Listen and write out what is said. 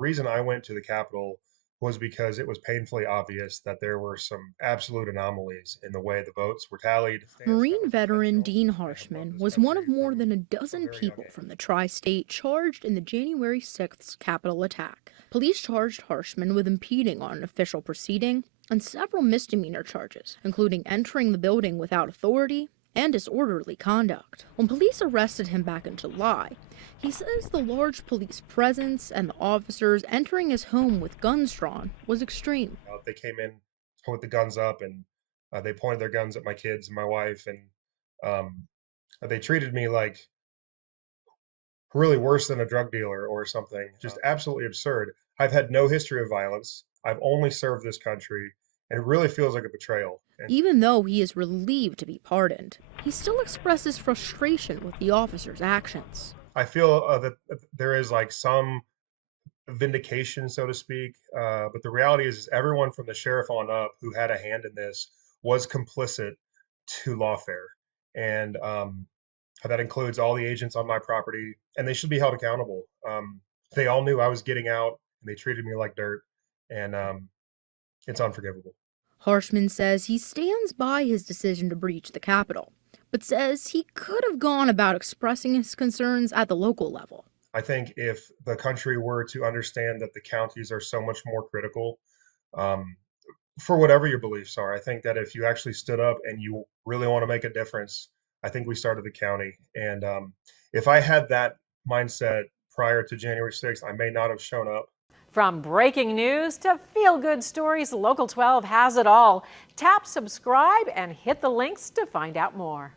reason I went to the Capitol was because it was painfully obvious that there were some absolute anomalies in the way the votes were tallied. Stance that Marine was veteran intentional. Dean I have loved Harshman this was one of country more than a from a dozen very young people age. from the tri-state charged in the January 6th Capitol attack. Police charged Harshman with impeding on an official proceeding and several misdemeanor charges, including entering the building without authority and disorderly conduct. When police arrested him back in July, he says the large police presence and the officers entering his home with guns drawn was extreme. They came in with the guns up, and they pointed their guns at my kids and my wife, and um, they treated me like really worse than a drug dealer or something. Just absolutely absurd. I've had no history of violence. I've only served this country, and it really feels like a betrayal. And Even though he is relieved to be pardoned, he still expresses frustration with the officers' actions. I feel that there is like some vindication, so to speak. But the reality is everyone from the sheriff on up who had a hand in this was complicit to lawfare. And that includes all the agents on my property, and they should be held accountable. They all knew I was getting out, and they treated me like dirt, and it's unforgivable. Harshman says he stands by his decision to breach the Capitol, but says he could have gone about expressing his concerns at the local level. I think if the country were to understand that the counties are so much more critical, um, for whatever your beliefs are, I think that if you actually stood up and you really want to make a difference, I think we started the county. And if I had that mindset prior to January 6th, I may not have shown up. From breaking news to feel-good stories, Local 12 has it all. Tap subscribe and hit the links to find out more.